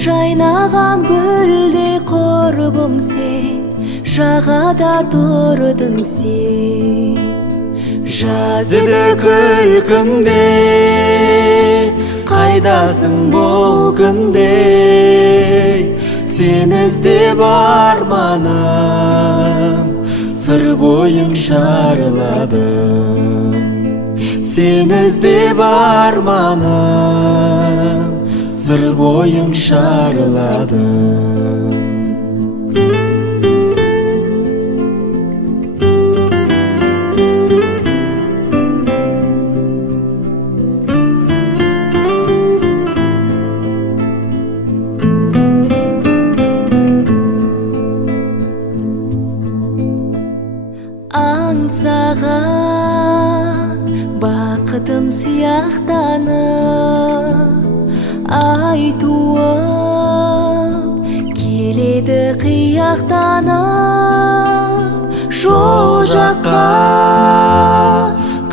жайнаған гүлдей құрбым сен, жағада тұрдың сен. Жазды күлкіңде, қайдасың бұл күнде, сен іздеп арманым, сыр бойың шарладым. Сен іздеп арманым, сыр бойың шарладым. Аңсаған бақытым сияқтанып, айтуым келеді қияқтанып. Жол жаққа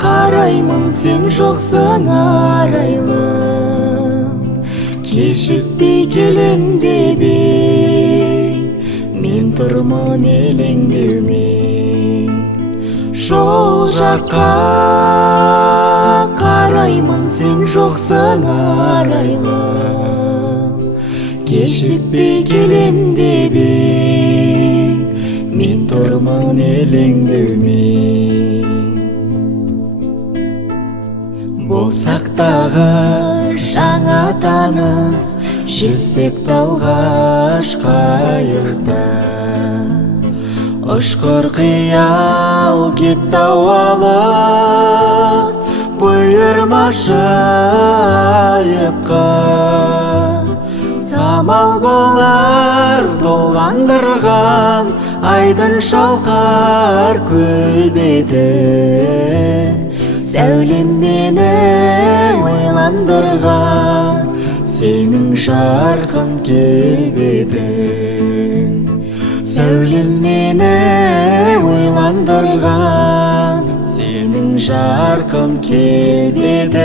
қараймын, сен жоқсың арайлым. Кешікпей келем деп ең, мен тұрмын елеңдеумен. Жол жаққа қараймын, сен жоқсың арайлым. Кешікпей келем деп ең, мен тұрмын елеңдеумен. Болсақ дағы жаңа таныс, жүзсек талғаш қайықта. Ұшқыр қиял кетті-ау алыс, бұйырмашы айыпқа. Самал болар толғандырған, айдын шалқар көл беті. Сәулем мені ойландырған, сенің жарқын келбедің. Сәулем мені ойландырған, сенің жарқын келбедің.